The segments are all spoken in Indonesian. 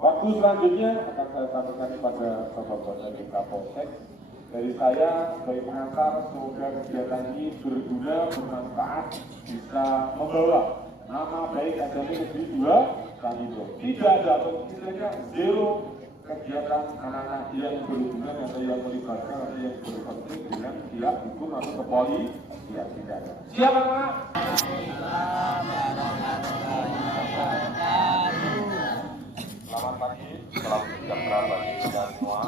Waktu selanjutnya akan saya sampaikan kepada Bapak dari Kapolsek. Dari saya sebagai pengantar, semoga kegiatan ini berguna, bermanfaat, bisa membawa nama baik SMP Negeri 2 Kalindo. Tidak ada atau istilahnya zero kegiatan anak-anak yang berhubungan atau yang melibatkan atau yang berkonflik dengan pihak hukum atau kepolisian. Tidak ada. Siap anak? Selamat pagi, selamat sejahtera bagi kita semua.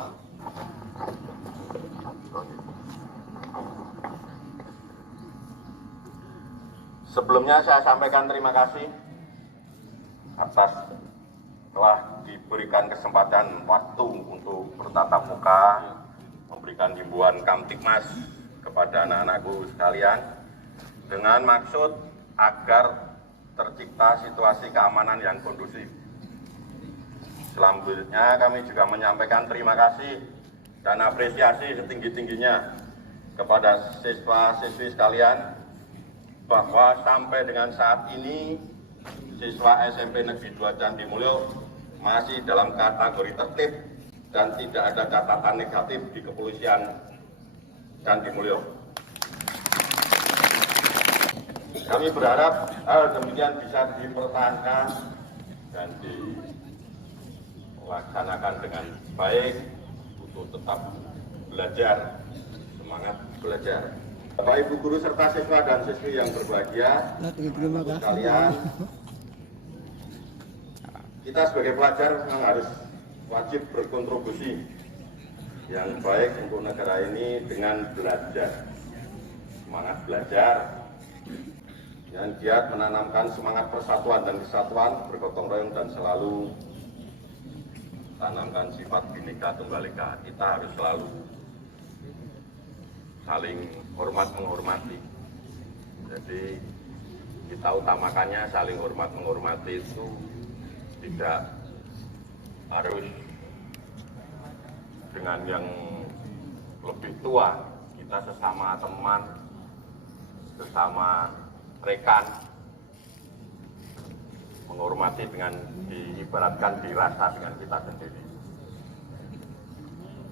Sebelumnya saya sampaikan terima kasih atas telah diberikan kesempatan waktu untuk bertatap muka, memberikan himbauan Kamtibmas kepada anak-anakku sekalian dengan maksud agar tercipta situasi keamanan yang kondusif. Selanjutnya kami juga menyampaikan terima kasih dan apresiasi setinggi-tingginya kepada siswa-siswi sekalian bahwa sampai dengan saat ini siswa SMP Negeri 2 Candi Mulyo masih dalam kategori tertib dan tidak ada catatan negatif di kepolisian Candi Mulyo. Kami berharap hal demikian bisa dipertahankan dan dilaksanakan dengan baik untuk tetap belajar, semangat belajar. Bapak Ibu guru serta siswa dan siswi yang berbahagia, sekalian, kita sebagai pelajar memang harus wajib berkontribusi yang baik untuk negara ini dengan belajar, semangat belajar, yang giat menanamkan semangat persatuan dan kesatuan, bergotong royong dan selalu tanamkan sifat Bhinneka Tunggal Ika. Kita harus selalu saling hormat menghormati. Jadi kita utamakannya saling hormat menghormati itu tidak harus dengan yang lebih tua. Kita sesama teman, sesama rekan, menghormati dengan diibaratkan dirasa dengan kita sendiri.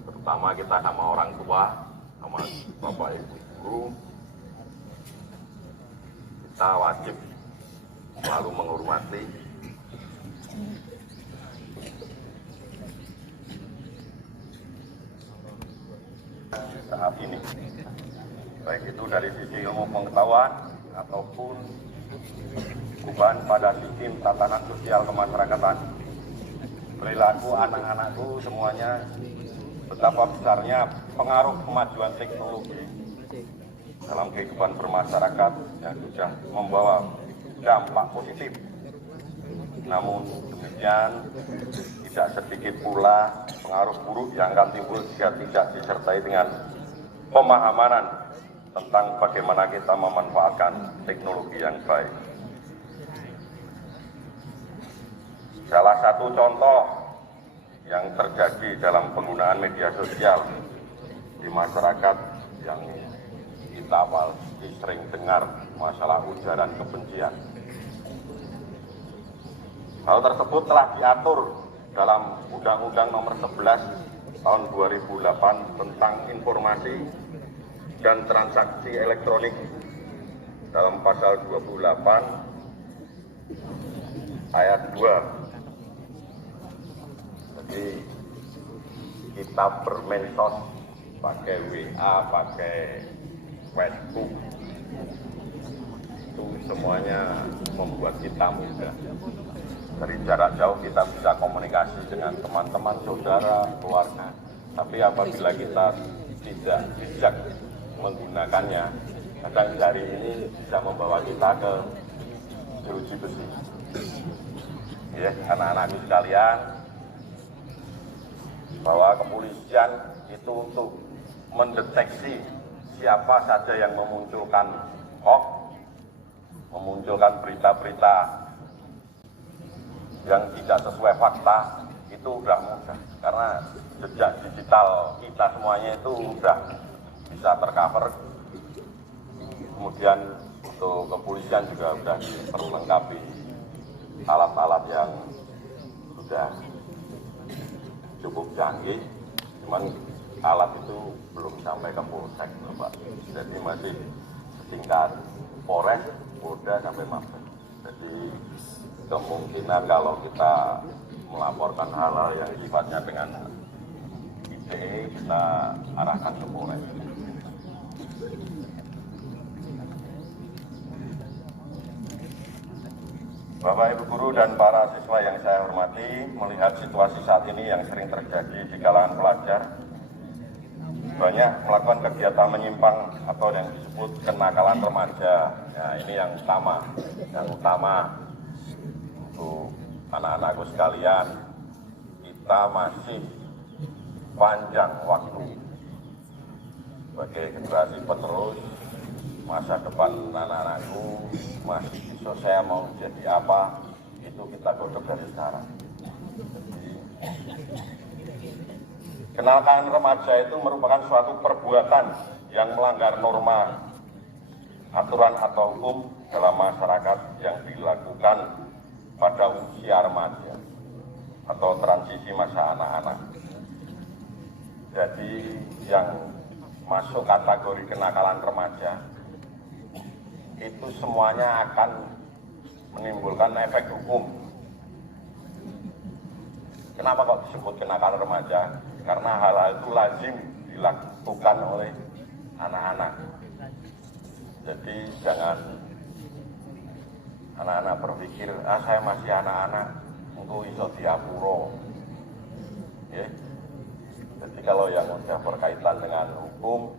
Terutama kita sama orang tua, sama Bapak Ibu guru, kita wajib selalu menghormati. Saat ini, baik itu dari sisi ilmu pengetahuan ataupun beban pada sistem tatanan sosial kemasyarakatan, perilaku anak-anakku semuanya, betapa besarnya pengaruh kemajuan teknologi dalam kehidupan bermasyarakat yang sudah membawa dampak positif. Namun demikian, tidak sedikit pula pengaruh buruk yang akan timbul jika tidak disertai dengan pemahaman tentang bagaimana kita memanfaatkan teknologi yang baik. Salah satu contoh yang terjadi dalam penggunaan media sosial di masyarakat yang kita sering dengar masalah ujaran kebencian. Hal tersebut telah diatur dalam Undang-Undang Nomor 11 Tahun 2008 tentang Informasi dan Transaksi Elektronik dalam pasal 28 ayat 2. Jadi kita bermensos pakai WA, pakai Facebook, itu semuanya membuat kita mudah. Dari jarak jauh kita bisa komunikasi dengan teman-teman, saudara, keluarga. Tapi apabila kita tidak bijak menggunakannya, kadang dari ini bisa membawa kita ke jeruji besi. Ya, anak-anak sekalian, bahwa kepolisian itu untuk mendeteksi siapa saja yang memunculkan hoax, memunculkan berita-berita yang tidak sesuai fakta, itu udah mudah. Karena jejak digital kita semuanya itu udah bisa tercover. Kemudian untuk kepolisian juga sudah diperlengkapi alat-alat yang sudah cukup canggih, cuman alat itu belum sampai ke Polsek, Pak. Jadi masih setingkat Polres, Polda sampai Mabes. Jadi kemungkinan kalau kita melaporkan hal-hal yang sifatnya dengan ITE, kita arahkan ke Polres. Bapak, Ibu guru dan para siswa yang saya hormati, melihat situasi saat ini yang sering terjadi di kalangan pelajar, banyak melakukan kegiatan menyimpang atau yang disebut kenakalan remaja. Ya, ini yang utama. Yang utama untuk anak-anakku sekalian, kita masih panjang waktu sebagai generasi penerus. Masa depan anak-anakku masih bisa saya mau jadi apa, itu kita godok dari sekarang. Kenakalan remaja itu merupakan suatu perbuatan yang melanggar norma, aturan atau hukum dalam masyarakat yang dilakukan pada usia remaja atau transisi masa anak-anak. Jadi yang masuk kategori kenakalan remaja itu semuanya akan menimbulkan efek hukum. Kenapa kok disebut kenakalan remaja? Karena hal-hal itu lazim dilakukan oleh anak-anak. Jadi jangan anak-anak berpikir, saya masih anak-anak, untuk iso diapuro. Ya. Jadi kalau yang sudah berkaitan dengan hukum,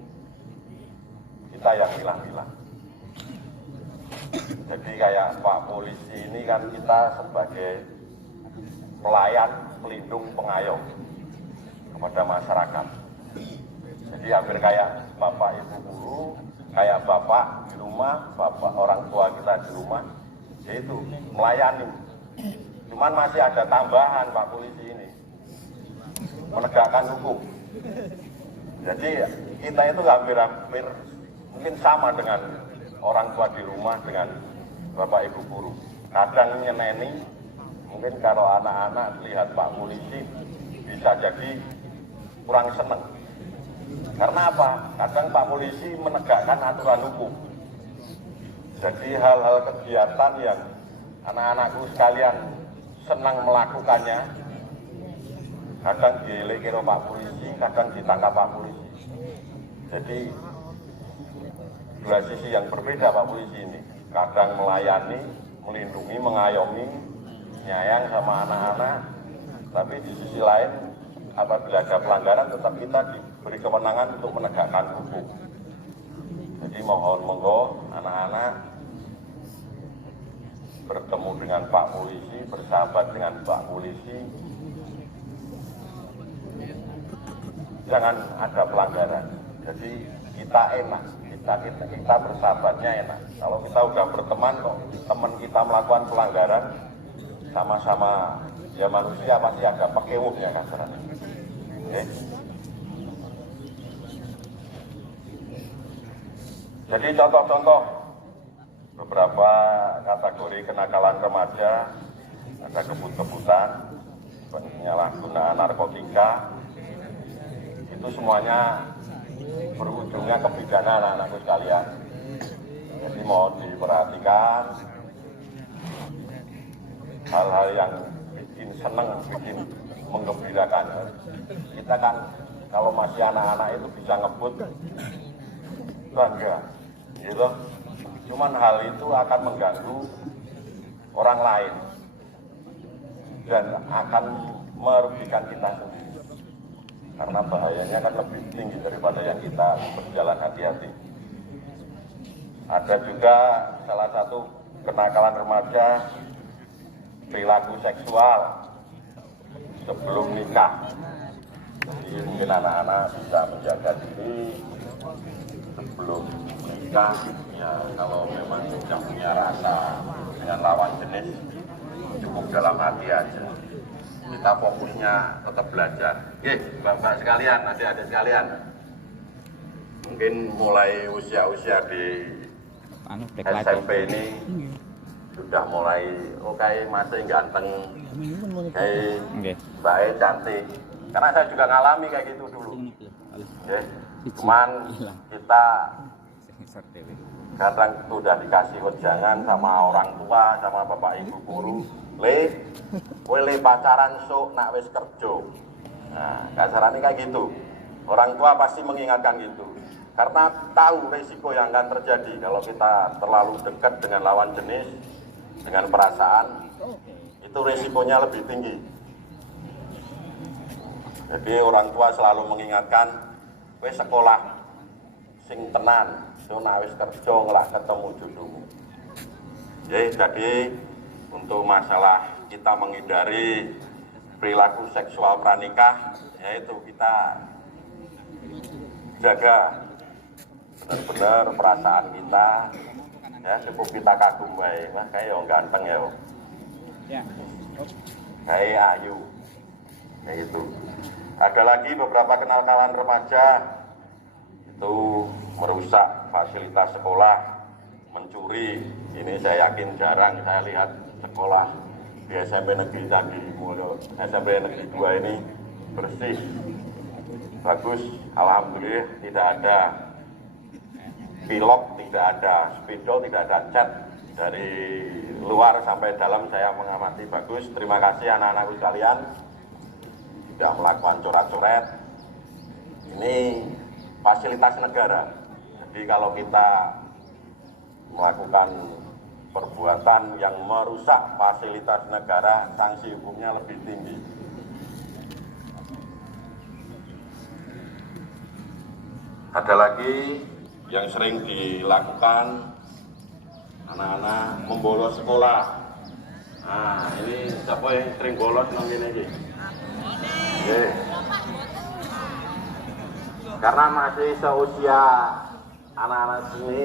kita yang milah-milah. Jadi kayak Pak Polisi ini kan kita sebagai pelayan, pelindung, pengayom kepada masyarakat. Jadi hampir kayak Bapak Ibu guru, kayak Bapak di rumah, Bapak orang tua kita di rumah, yaitu melayani. Cuman masih ada tambahan Pak Polisi ini, menegakkan hukum. Jadi kita itu hampir-hampir mungkin sama dengan orang tua di rumah dengan Bapak Ibu guru. Kadang nyeneni, mungkin kalau anak-anak lihat Pak Polisi bisa jadi kurang seneng. Karena apa? Kadang Pak Polisi menegakkan aturan hukum. Jadi hal-hal kegiatan yang anak-anakku sekalian senang melakukannya, kadang dielek karo Pak Polisi, kadang ditangkap Pak Polisi. Jadi dua sisi yang berbeda Pak Polisi ini. Kadang melayani, melindungi, mengayomi, nyayang sama anak-anak. Tapi di sisi lain, apabila ada pelanggaran, tetap kita diberi kewenangan untuk menegakkan hukum. Jadi mohon monggo anak-anak bertemu dengan Pak Polisi, bersahabat dengan Pak Polisi. Jangan ada pelanggaran. Jadi kita enak. Kita bersahabatnya enak. Kalau kita udah berteman kok teman kita melakukan pelanggaran, sama-sama ya manusia pasti ada pekewuhnya kan. Okay. Jadi contoh-contoh beberapa kategori kenakalan remaja, ada kebut-kebutan, penyalahgunaan narkotika, itu semuanya berujungnya ke pidana anak-anakku sekalian. Jadi mohon diperhatikan hal-hal yang bikin seneng, bikin menggembirakan. Kita kan kalau masih anak-anak itu bisa ngebut, bangga, gitu. Cuman hal itu akan mengganggu orang lain dan akan merugikan kita sendiri. Karena bahayanya kan lebih tinggi daripada yang kita berjalan hati-hati. Ada juga salah satu kenakalan remaja, perilaku seksual sebelum nikah. Jadi mungkin anak-anak bisa menjaga diri sebelum nikah. Ya kalau memang sudah punya rasa dengan lawan jenis, cukup dalam hati aja. Kita fokusnya tetap belajar. Oke, Bapak sekalian, adik-adik sekalian, mungkin mulai usia-usia di SMP ini sudah mulai, kayak masih ganteng, kayak baik cantik, Karena saya juga ngalami kayak gitu dulu. Ya. Cuman kita kadang udah dikasih wejangan sama orang tua, sama bapak ibu guru, kowe pacaran sok nak wis kerja. Nah, kasarannya kayak gitu. Orang tua pasti mengingatkan gitu. Karena tahu risiko yang akan terjadi kalau kita terlalu dekat dengan lawan jenis, dengan perasaan, itu risikonya lebih tinggi. Jadi orang tua selalu mengingatkan, kowe sekolah sing tenan, so nak wis kerja ngelak ketemu jodohmu. Jadi untuk masalah kita menghindari perilaku seksual pranikah, yaitu kita jaga benar-benar perasaan kita, ya cukup kita kagum baik, wah kayak yang ganteng ya, kayak ayu, kayak itu. Ada lagi beberapa kenakalan remaja itu merusak fasilitas sekolah, mencuri. Ini saya yakin jarang saya lihat sekolah di SMP Negeri Candi Mulyo, SMP Negeri 2 ini bersih, bagus, alhamdulillah tidak ada pilok, tidak ada spidol, tidak ada cat dari luar sampai dalam. Saya mengamati bagus. Terima kasih anak-anakku sekalian tidak melakukan coret-coret. Ini fasilitas negara. Jadi kalau kita melakukan perbuatan yang merusak fasilitas negara, sanksi hukumnya lebih tinggi. Ada lagi yang sering dilakukan anak-anak membolos sekolah. Nah, ini siapa yang sering bolos nanti ini? Karena masih seusia anak-anak sini,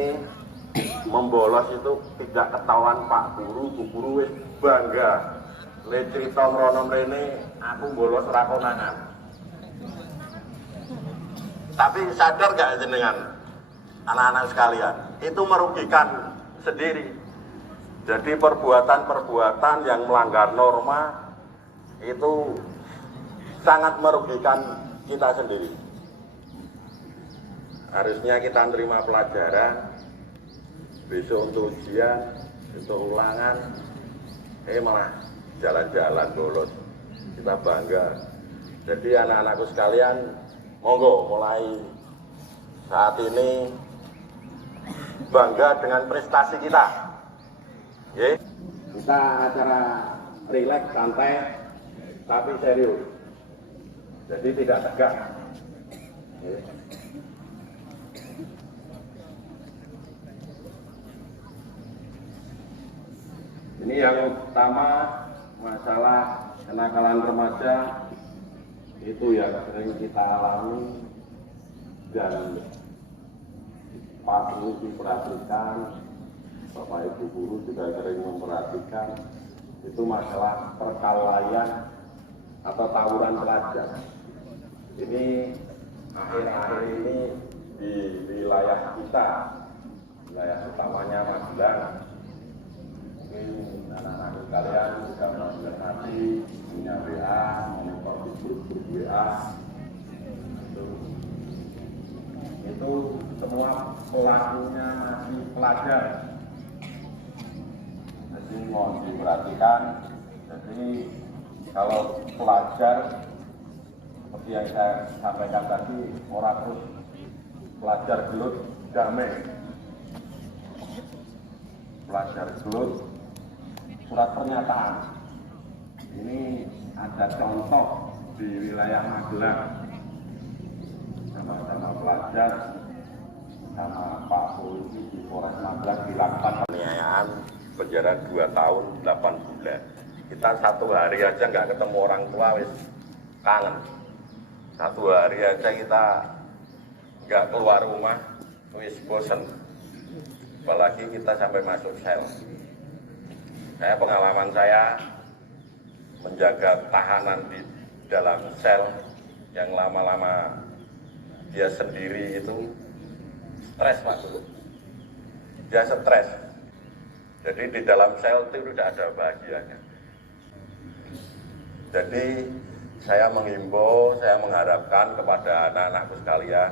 membolos itu tidak ketahuan Pak Guru, Bu Guru wis bangga. Le cerita mrono mrene aku bolos ra konangan. Tapi sadar gak jenengan anak-anak sekalian, itu merugikan sendiri. Jadi perbuatan-perbuatan yang melanggar norma itu sangat merugikan kita sendiri. Harusnya kita terima pelajaran, besok untuk ujian, untuk ulangan, malah jalan-jalan bolos. Kita bangga. Jadi anak-anakku sekalian, monggo mulai saat ini bangga dengan prestasi kita. Kita acara rileks, santai, tapi serius. Jadi tidak tegak. Ini yang utama, masalah kenakalan remaja itu yang sering kita alami dan patut diperhatikan. Bapak Ibu Guru juga sering memperhatikan, itu masalah perkelahian atau tawuran pelajar. Ini akhir-akhir ini di wilayah kita, wilayah utamanya Magelang. Mungkin anak-anak kalian sudah mengerti, punya WA, monitor di grup WA. Itu semua pelakunya masih pelajar. Jadi mohon diperhatikan. Jadi kalau pelajar seperti yang saya sampaikan tadi, orang terus pelajar gelut damai. Pelajar gelut surat pernyataan. Ini ada contoh di wilayah Magelang. Sama-sama pelajar sama Pak Polisi di Polres Magelang dilakukan penganiayaan, penjara 2 tahun 8 bulan. Kita satu hari aja nggak ketemu orang tua, wis kangen. Satu hari aja kita nggak keluar rumah, wis bosen. Apalagi kita sampai masuk sel. Pengalaman saya menjaga tahanan di dalam sel yang lama-lama dia sendiri itu stres, Pak Guru. Dia stres. Jadi di dalam sel itu tidak ada bahagianya. Jadi saya menghimbau, saya mengharapkan kepada anak-anakku sekalian,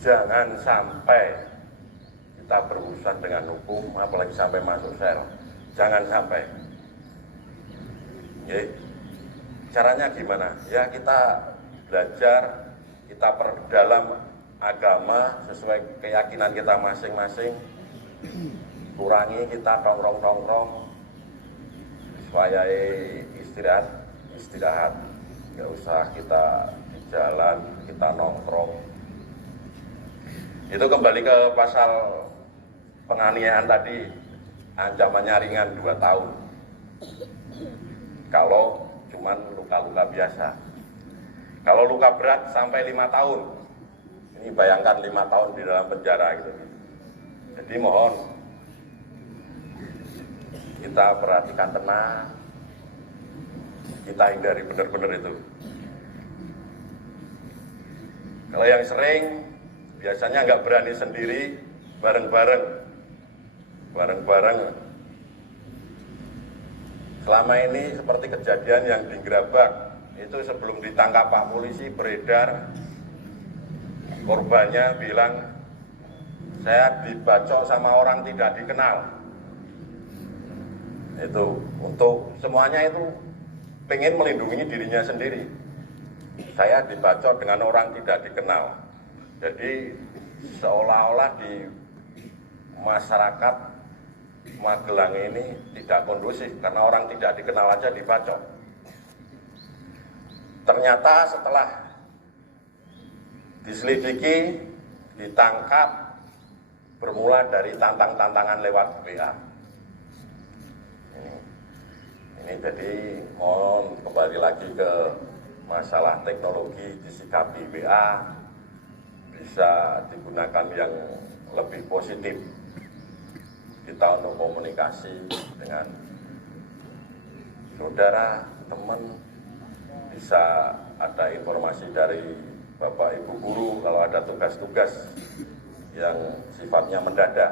jangan sampai kita berurusan dengan hukum, apalagi sampai masuk sel. Jangan sampai. Ya, caranya gimana? Ya kita belajar, kita perdalam agama sesuai keyakinan kita masing-masing. Kurangi kita nongkrong-nongkrong, supaya istirahat. Nggak usah kita di jalan, kita nongkrong. Itu kembali ke pasal penganiayaan tadi, ancamannya ringan 2 tahun. Kalau cuman luka-luka biasa. Kalau luka berat sampai 5 tahun. Ini bayangkan 5 tahun di dalam penjara gitu. Jadi mohon kita perhatikan tenang, kita hindari benar-benar itu. Kalau yang sering, biasanya nggak berani sendiri, bareng-bareng. Selama ini seperti kejadian yang di Gerabak, itu sebelum ditangkap Pak Polisi beredar, korbannya bilang, saya dibacok sama orang tidak dikenal. Itu untuk semuanya itu pengen melindungi dirinya sendiri. Saya dibacok dengan orang tidak dikenal. Jadi seolah-olah di masyarakat Magelang ini tidak kondusif karena orang tidak dikenal aja dibacok. Ternyata setelah diselidiki, ditangkap, bermula dari tantang-tantangan lewat WA. Ini jadi mohon kembali lagi ke masalah teknologi, disikapi WA bisa digunakan yang lebih positif. Kita untuk komunikasi dengan saudara, teman, bisa ada informasi dari Bapak Ibu guru kalau ada tugas-tugas yang sifatnya mendadak.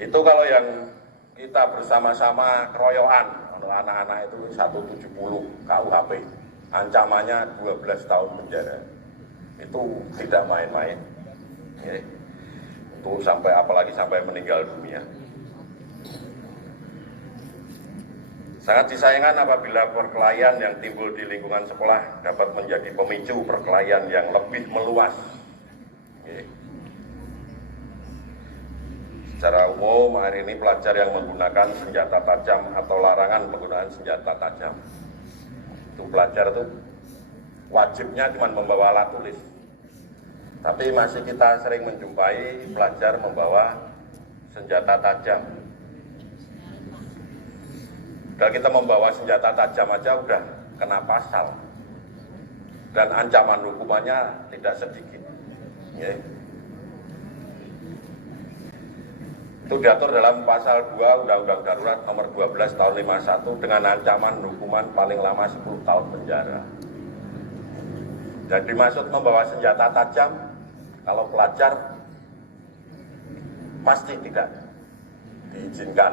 Itu kalau yang kita bersama-sama keroyokan, untuk anak-anak itu 170 KUHP, ancamannya 12 tahun penjara. Itu tidak main-main. Ya. Itu sampai apalagi sampai meninggal dunia. Sangat disayangkan apabila perkelahian yang timbul di lingkungan sekolah dapat menjadi pemicu perkelahian yang lebih meluas. Ya. Secara umum hari ini pelajar yang menggunakan senjata tajam atau larangan penggunaan senjata tajam. Itu pelajar itu wajibnya cuma membawa alat tulis. Tapi masih kita sering menjumpai pelajar membawa senjata tajam. Kalau kita membawa senjata tajam aja udah kena pasal. Dan ancaman hukumannya tidak sedikit. Ya. Itu diatur dalam pasal 2 Undang-Undang Darurat nomor 12 tahun 51 dengan ancaman hukuman paling lama 10 tahun penjara. Dan dimaksud membawa senjata tajam, kalau pelajar pasti tidak diizinkan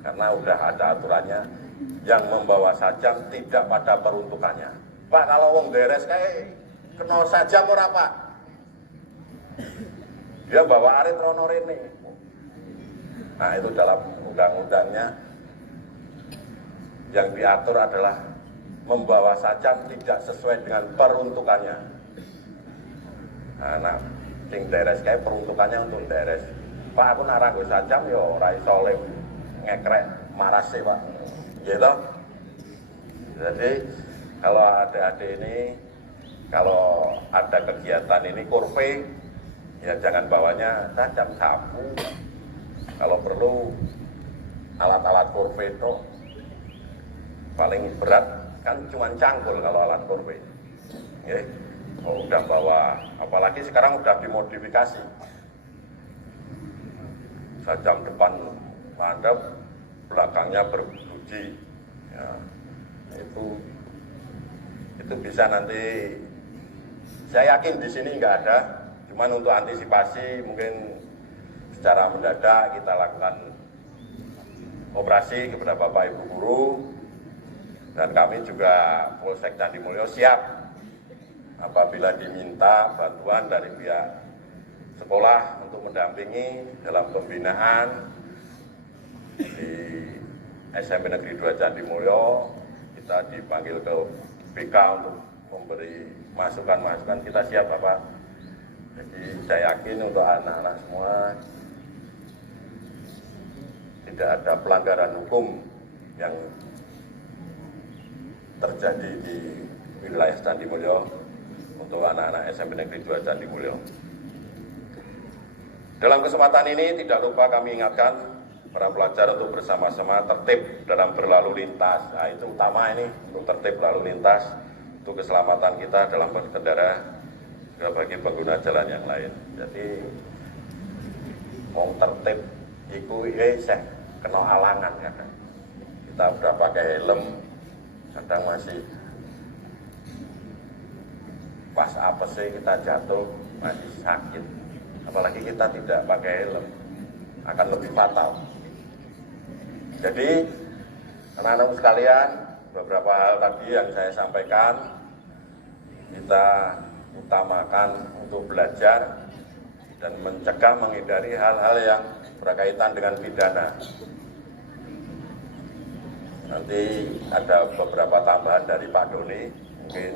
karena udah ada aturannya yang membawa sajam tidak pada peruntukannya. Pak, kalau wong deres kayak kena sajam ora Pak? Dia bawa arit rono rene. Nah, itu dalam undang-undangnya yang diatur adalah membawa sajam tidak sesuai dengan peruntukannya. Nah, sing deres kayak peruntukannya untuk deres. Pak, aku narang gue sajam yo ora iso ngekrek marase, Pak. Gitu. Jadi kalau adik-adik ini kalau ada kegiatan ini kurve ya jangan bawanya tajam, sapu. Kalau perlu alat-alat kurve itu paling berat kan cuma cangkul kalau alat kurve. Ya. Oh, udah bawa, apalagi sekarang udah dimodifikasi. Sajam depan mandap, belakangnya berbuji. Ya, itu bisa nanti. Saya yakin di sini nggak ada, cuman untuk antisipasi mungkin secara mendadak kita lakukan operasi kepada Bapak Ibu guru, dan kami juga Polsek Candi Mulyo siap apabila diminta bantuan dari pihak sekolah untuk mendampingi dalam pembinaan di SMP Negeri 2 Candi Mulyo. Kita dipanggil ke BK untuk memberi masukan-masukan, kita siap Bapak. Jadi saya yakin untuk anak-anak semua tidak ada pelanggaran hukum yang terjadi di wilayah Candi Mulyo untuk anak-anak SMP Negeri 2 Candi Mulyo. Dalam kesempatan ini tidak lupa kami ingatkan para pelajar untuk bersama-sama tertib dalam berlalu lintas. Nah, itu utama ini, untuk tertib lalu lintas, untuk keselamatan kita dalam berkendara juga bagi pengguna jalan yang lain. Jadi mau tertib iku saya kena halangan kadang. Kita udah pakai helm, kadang masih pas apesnya kita jatuh masih sakit. Apalagi kita tidak pakai helm, akan lebih fatal. Jadi anak-anak sekalian, beberapa hal tadi yang saya sampaikan, kita utamakan untuk belajar dan mencegah menghindari hal-hal yang berkaitan dengan pidana. Nanti ada beberapa tambahan dari Pak Doni, mungkin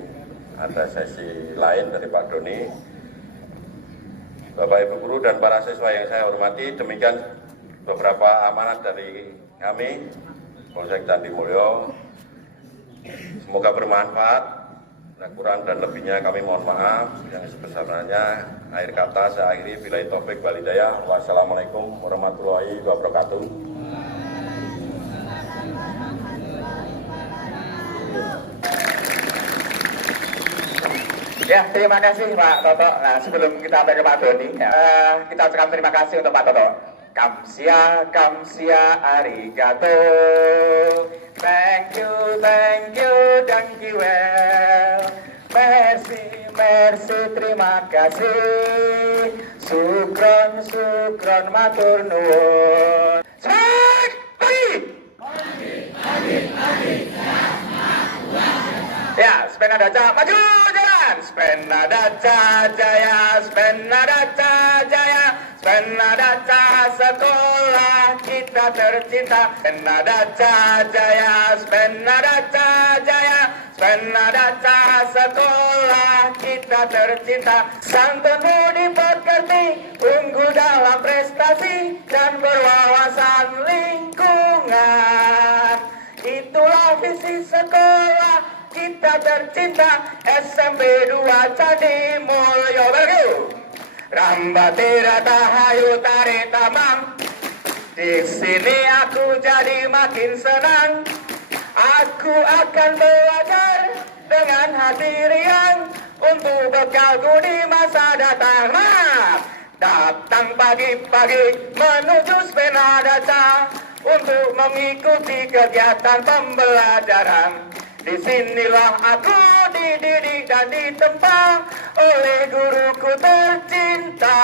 ada sesi lain dari Pak Doni. Bapak Ibu guru dan para siswa yang saya hormati, demikian beberapa amanat dari kami Polsek Candi Mulyo. Semoga bermanfaat. Kurang dan lebihnya kami mohon maaf. Yang sebesar-besarnya akhir kata saya akhiri, billahi taufik wal hidayah. Wassalamualaikum warahmatullahi wabarakatuh. Ya, terima kasih Pak Toto. Nah, sebelum kita sampai ke Pak Doni, kita ucapkan terima kasih untuk Pak Toto. Kamsia, arigato. Thank you, thank you well. Merci, terima kasih. Sukron, matur nuwun. Selamat pagi. Ya, sepeda daca, maju jalan. Sepeda daca jaya, sepeda daca sekolah kita tercinta. Sepeda daca jaya, sepeda daca sekolah kita tercinta. Santun budi pekerti, unggul dalam prestasi dan berwawasan lingkungan. Itulah visi sekolah kita tercinta SMP 2 Candi Mulyo. Rambati rata hayu tari tamang. Di sini aku jadi makin senang. Aku akan belajar dengan hati riang untuk bekalku di masa datang. Datang pagi-pagi menuju sepeda daca untuk mengikuti kegiatan pembelajaran. Disinilah aku dididik dan ditempa oleh guruku tercinta.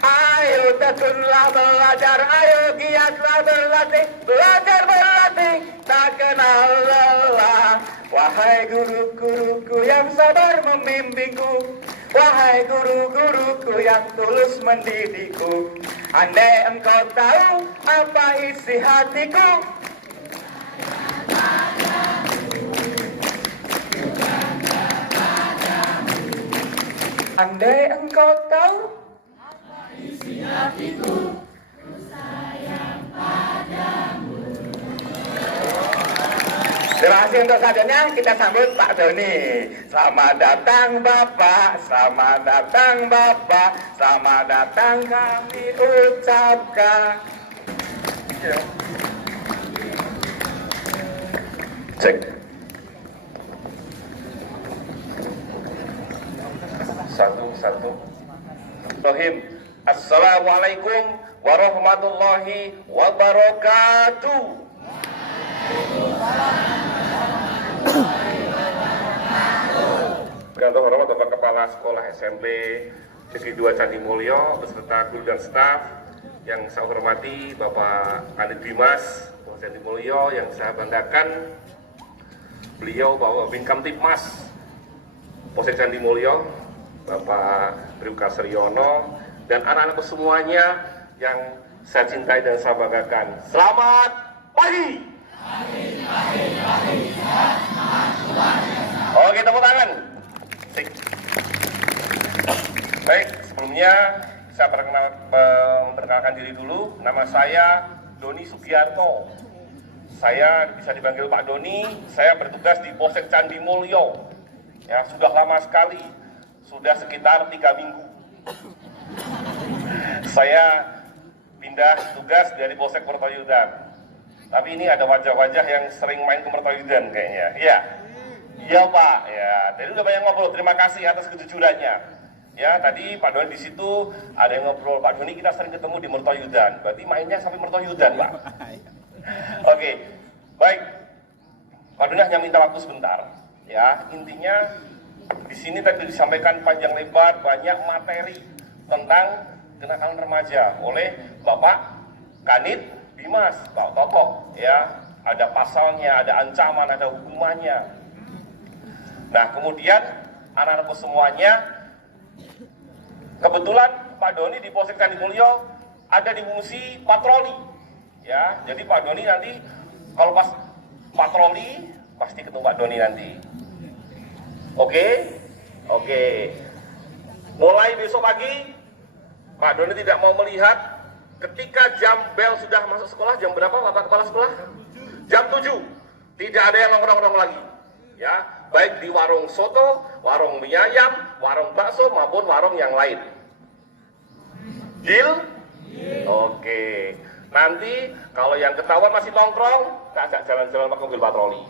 Ayo tekunlah belajar, ayo giatlah berlatih, belajar berlatih, tak kenal lelah. Wahai guru-guruku yang sabar membimbingku, wahai guru-guruku yang tulus mendidikku. Andai engkau tahu apa isi hatiku, andai engkau tahu apa isi hatiku, ku sayang padamu. Terima kasih untuk selanjutnya, kita sambut Pak Doni. Selamat datang Bapak, selamat datang Bapak, selamat datang kami ucapkan. Cek. Satu. Rohim. Assalamualaikum warahmatullahi wabarakatuh. Dengan terhormat Bapak Kepala Sekolah SMP Negeri 2 Candi Mulyo beserta guru dan staf, yang saya hormati Bapak Kanit Bimas Polsek Candi Mulyo, yang saya banggakan beliau Bapak Bintang Tipmas Polsek Candi Mulyo, Bapak Bribka Seryono, dan anak-anakku semuanya yang saya cintai dan saya banggakan. Selamat pagi. Oke, tepuk tangan. Baik, sebelumnya saya memperkenalkan diri dulu. Nama saya Doni Sugiarto. Saya bisa dipanggil Pak Doni. Saya bertugas di Polsek Candi Mulyo. Ya, sudah lama sekali. Sudah sekitar 3 minggu. Saya pindah tugas dari Polsek Mertoyudan. Tapi ini ada wajah-wajah yang sering main ke Mertoyudan kayaknya. Iya. Iya, Pak. Ya, tadi udah banyak ngobrol. Terima kasih atas kejujurannya. Ya, tadi Pak Doni di situ ada yang ngobrol, Pak Doni kita sering ketemu di Mertoyudan. Berarti mainnya sampai Mertoyudan, Pak. Oke. Baik. Pak Doni hanya minta waktu sebentar. Ya, intinya di sini tadi disampaikan panjang lebar banyak materi tentang kenakalan remaja oleh Bapak Kanit Bimas, Pak Toto, ya, ada pasalnya, ada ancaman, ada hukumannya. Nah, kemudian anak-anakku semuanya, kebetulan Pak Doni di Polsek Candi Mulyo ada di fungsi patroli, ya. Jadi Pak Doni nanti kalau pas patroli pasti ketemu Pak Doni nanti. Oke, oke. Mulai besok pagi Pak Doni tidak mau melihat ketika jam bel sudah masuk sekolah. Jam berapa Bapak Kepala Sekolah? Jam 7. Tidak ada yang nongkrong-nongkrong lagi. Ya, baik di warung soto, warung mie ayam, warung bakso maupun warung yang lain. Deal? Oke. Nanti kalau yang ketahuan masih nongkrong, tak ajak jalan-jalan pakai mobil patroli.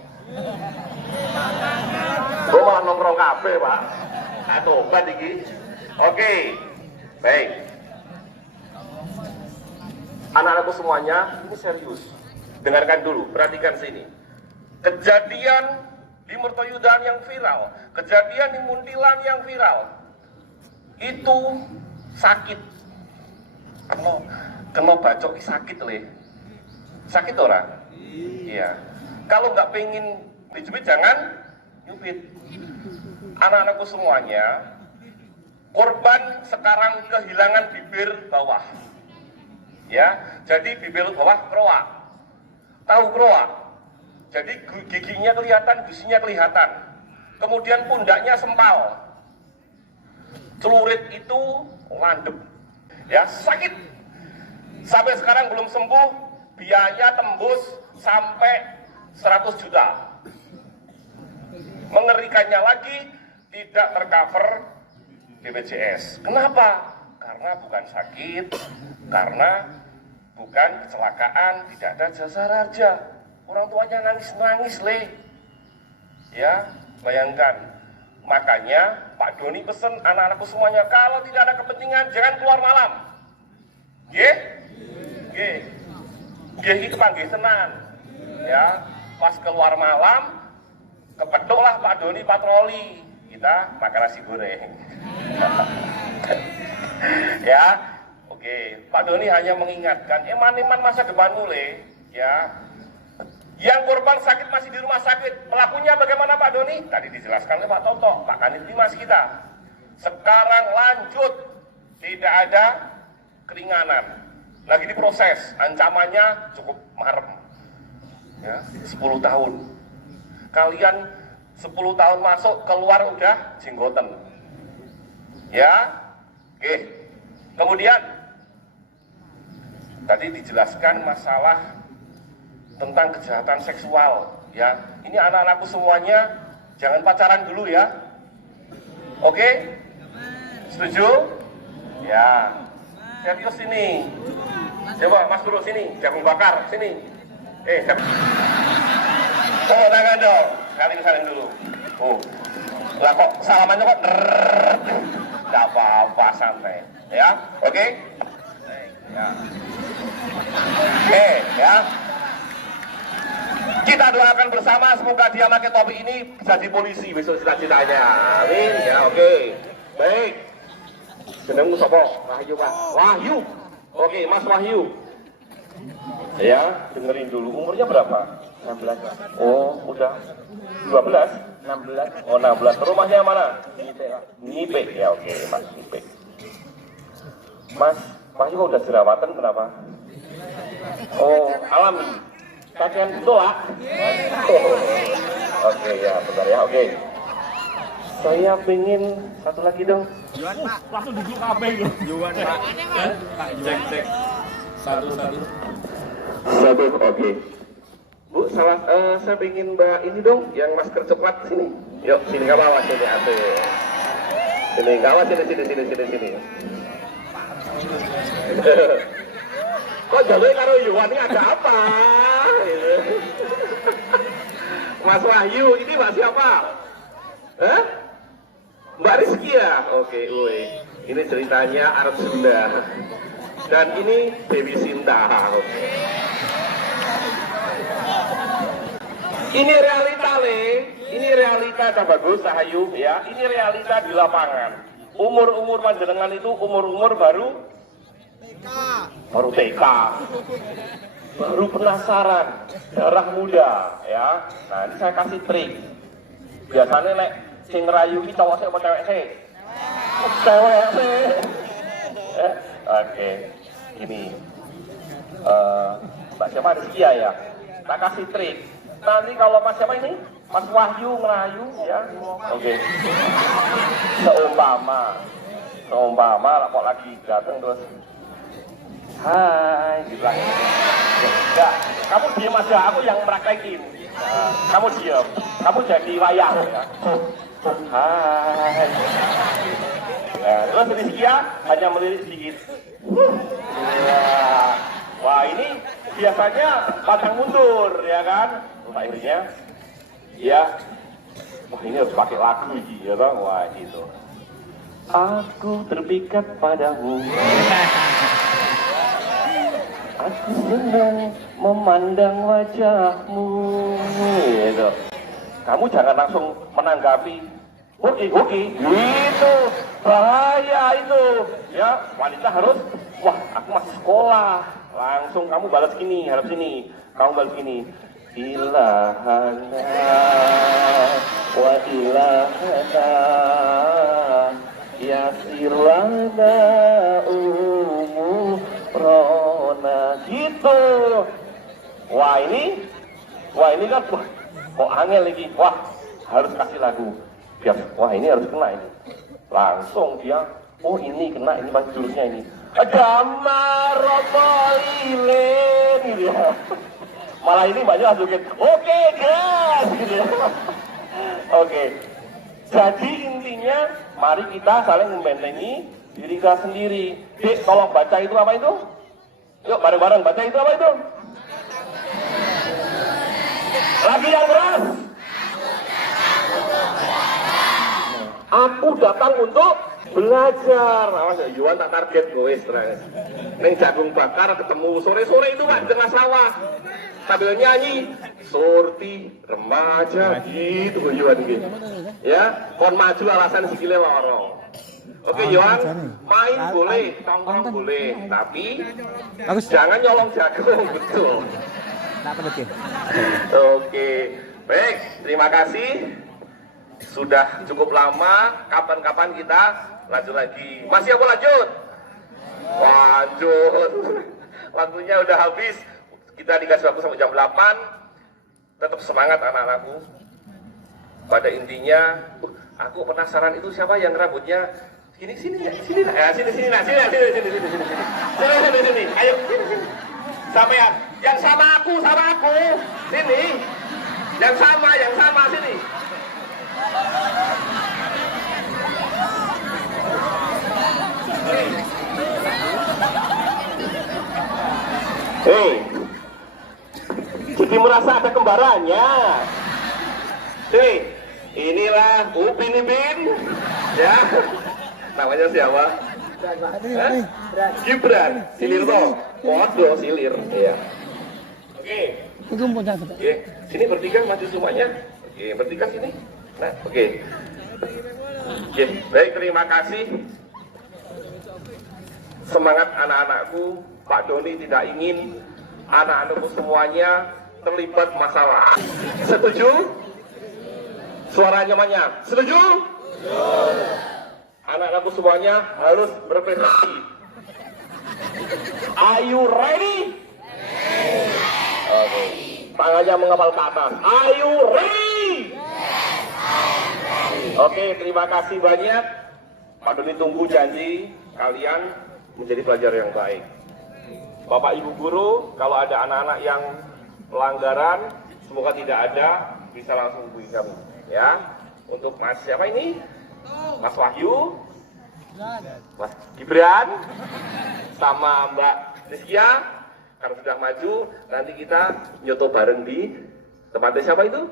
Gue malah nongkrong kafe, Pak. Saya tobat iki. Oke. Baik. Anak-anakku semuanya, ini serius. Dengarkan dulu, perhatikan sini. Kejadian di Mertoyudan yang viral, kejadian di Muntilan yang viral, itu sakit. Kena bacok sakit le. Sakit orang? Iya. Kalau nggak pengen dijepit jangan nyupit. Anak-anakku semuanya, korban sekarang kehilangan bibir bawah. Ya, jadi bibir bawah keroak. Tahu keroak? Jadi giginya kelihatan, gusinya kelihatan. Kemudian pundaknya sempal. Celurit itu landep. Ya, sakit. Sampai sekarang belum sembuh, biaya tembus sampai 100 juta. Mengerikannya lagi, tidak tercover BPJS. Kenapa? Karena bukan sakit, karena bukan kecelakaan, tidak ada jasa raja. Orang tuanya nangis-nangis le. Ya, bayangkan. Makanya Pak Doni pesen anak-anakku semuanya, kalau tidak ada kepentingan jangan keluar malam. Nggih? Nggih. Nggih iki panggih tenan. Ya, pas keluar malam kepethuklah Pak Doni patroli. Kita makan nasi goreng. Ya. Oke, Pak Doni hanya mengingatkan, eman-eman masa depanmu le, ya. Yang korban sakit masih di rumah sakit, pelakunya bagaimana Pak Doni? Tadi dijelaskan oleh Pak Toto, Pak Kanit Bimas kita. Sekarang lanjut, tidak ada keringanan, lagi diproses, ancamannya cukup marem, ya, 10 tahun. Kalian 10 tahun masuk, keluar udah jenggoten, ya. Oke, kemudian tadi dijelaskan masalah tentang kejahatan seksual, ya. Ini anak-anakku semuanya jangan pacaran dulu ya. Oke? Setuju? Ya. Serius ini. Coba Mas Bro sini, jagung bakar sini. Oh, tangan dong. Saling dulu. Oh. Lah kok salamannya kok enggak apa-apa, santai. Ya. Oke? Ya. Oke, ya. Kita doakan bersama semoga dia pakai topi ini bisa jadi polisi besok cita-citanya. Amin. Ya, oke. Baik. Jenengmu sapa? Wahyu, Pak. Wahyu. Oke, Mas Wahyu. Ya, dengerin dulu. Umurnya berapa? 16. Oh, udah 12, 16. Oh, 16. Rumahnya mana? Ngipe. Ya, oke, Mas Ngipe. Mas Wahyu kok udah jerawatan kenapa? Oh, alami. Kakean tolak. Oke, ya, bentar ya. Oke. Saya pengen satu lagi dong. Juan Pak. Langsung duduk kabeh gitu. Juan Pak. Pak cek. Satu. Oke. Bu, saya pengen Mbak ini dong, yang masker cepat sini. Yuk, sini nggak apa-apa, sini asik. Sini nggak apa, sini. Kok jalur karo Yuan ini ada apa? Mas Wahyu, ini Mbak siapa? Hah? Mbak Rizky ya? Oke, ini ceritanya Arab Sunda. Dan ini Dewi Sinta. Ini realita ini realita tak bagus Sahayu ya. Ini realita di lapangan. Umur panjenengan itu umur baru TK. Baru penasaran, darah muda ya. Nah, ini saya kasih trik. Biasanya nek sing ngerayu ki cowok sik apa cewek sik? Cewek sik. Oke. Ini Mbak siapa Rizky ya? Tak kasih trik. Nanti kalau Mas siapa ini? Mas Wahyu ngerayu ya. Oke. Seumpama kok lagi datang terus hai dibilang enggak, kamu diem aja, aku yang praktekin. Kamu diem, kamu jadi wayang ya. Hai. Nah, terus Rizky ya hanya melirik sedikit. Ya. Wah, ini biasanya pantang mundur ya kan. Terus akhirnya ya, wah ini harus pakai lagu ini ya kan. Wah gitu. Aku terpikat padamu. Aku senang memandang wajahmu. Gitu. Kamu jangan langsung menanggapi oke, itu bahaya itu. Ya, wanita harus, wah aku masih sekolah. Langsung kamu balas gini, harap sini. Kamu balas gini. Ilahana wa ilahana yasirlana umurona. Gitu. Wah ini kan, kok angel lagi. Wah, harus kasih lagu. Biar, wah ini harus kena ini. Langsung dia, oh ini kena, ini masih jurusnya ini. Adamaropolilen gitu ya. Malah ini banyak langsung oke guys gitu ya. Oke. Jadi intinya mari kita saling membentengi diri kita sendiri. Dek, tolong baca itu apa itu? Yuk bareng-bareng baca itu apa itu? Lagi yang keras. Aku datang untuk belajar. Awas ya, Yuan tak target gue stres. Neng jagung bakar ketemu sore-sore itu Pak di tengah sawah. Sambil nyanyi sorti remaja gitu Yuan gitu. Ya, kon maju alasan sikile loro. Oke Yuan, main boleh, tongkrong boleh, tapi jangan nyolong jagung, betul. Oke, baik, terima kasih. Sudah cukup lama, kapan-kapan kita lanjut lagi. Masih apa lanjut? Lanjut. Waktunya udah habis. Kita dikasih waktu sampai jam 8. Tetap semangat anak-anakku. Pada intinya, aku penasaran itu siapa yang rambutnya sini ya, sini nak, sini. Ayo sini. Sampean, yang sama aku. Sini. Yang sama sini. Hei, jadi merasa ada kembarannya. Hei, inilah Upin Ipin, ya. Namanya siapa? Gibran, Silir toh. Waduh, Silir, ya. Oke. Oke, sini bertiga maju semuanya. Oke, bertiga sini. Nah, oke. Oke, baik, terima kasih. semangat anak-anakku. Pak Doni tidak ingin anak-anakku semuanya terlibat masalah. Setuju? Suaranya banyak. Setuju? Anak-anakku semuanya harus berprestasi. Are you ready? Oke. Tangannya mengepal ke atas. Are you ready? Oke, terima kasih banyak. Pak Doni tunggu janji kalian menjadi pelajar yang baik. Bapak Ibu Guru, kalau ada anak-anak yang pelanggaran, semoga tidak ada, bisa langsung hubungi kami. Ya, untuk Mas siapa ini? Mas Wahyu, Mas Gibran, sama Mbak Rizkia. Kalau sudah maju, nanti kita nyoto bareng di tempatnya siapa itu?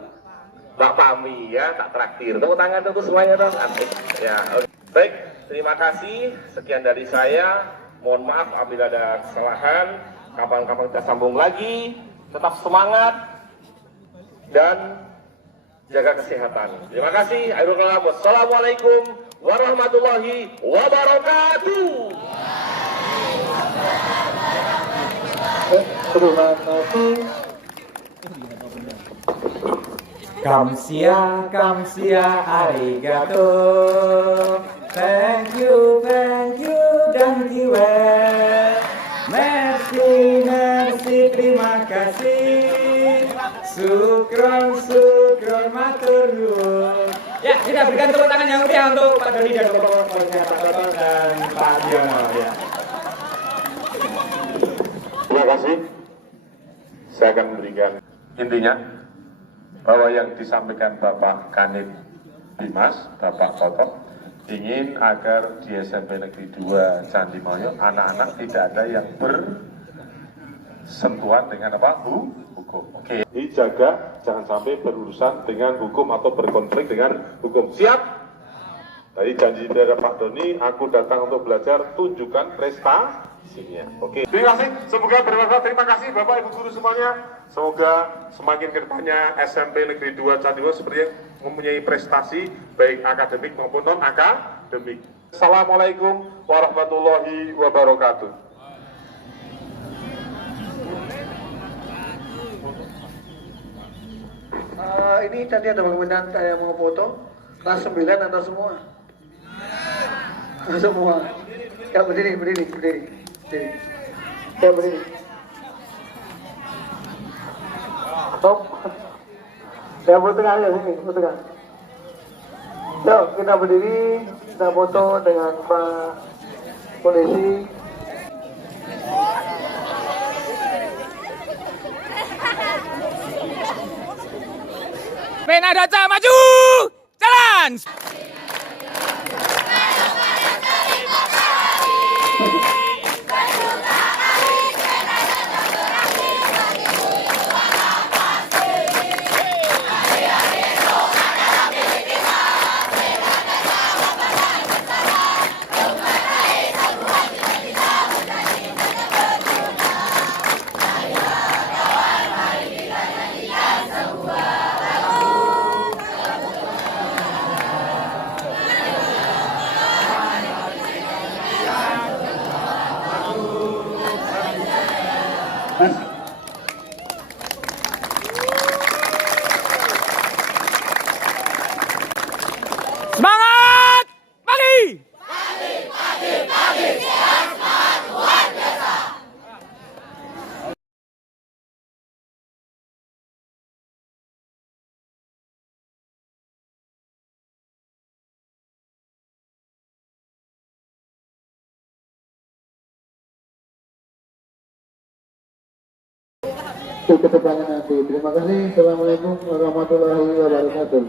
Mbak Pami ya, tak traktir. Tepuk tangan untuk semuanya dong. Ya, oke. Baik, terima kasih. Sekian dari saya. Mohon maaf apabila ada kesalahan. Kapan-kapan kita sambung lagi. Tetap semangat dan jaga kesehatan. Terima kasih. Assalamualaikum warahmatullahi wabarakatuh. Terima kasih. Kamsia, arigato. Thank you, dan well. Merci, terima kasih. Sukron, matur nuwun. Ya, kita berikan tepuk tangan yang meriah untuk Pak Doni dan Bapak-Bapaknya, Pak Toto dan Pak Diono. Ya. Terima kasih. Saya akan memberikan intinya bahwa yang disampaikan Bapak Kanit Dimas, Bapak Toto, ingin agar di SMP Negeri 2 Candi Moyo anak-anak tidak ada yang bersentuhan dengan apa? Hukum. Oke. Dijaga jangan sampai berurusan dengan hukum atau berkonflik dengan hukum. Siap? Tadi janji dari Pak Doni, aku datang untuk belajar, tunjukkan prestasinya. Oke. Terima kasih, semoga bermanfaat. Terima kasih Bapak Ibu Guru semuanya. Semoga semakin ke depannya SMP Negeri 2 Candiwo seperti mempunyai prestasi baik akademik maupun non akademik. Assalamualaikum warahmatullahi wabarakatuh. Ini tadi ada permintaan saya mau foto kelas 9 atau semua? Semua. Ya berdiri. Ya berdiri. Stop. Saya foto kan ya sini, foto kan. Yuk kita berdiri, kita foto dengan Pak Polisi. Menadaca maju, jalan. Semangat! Pagi! Semangat luar biasa! Keterangan nanti. Terima kasih. Assalamualaikum warahmatullahi wabarakatuh.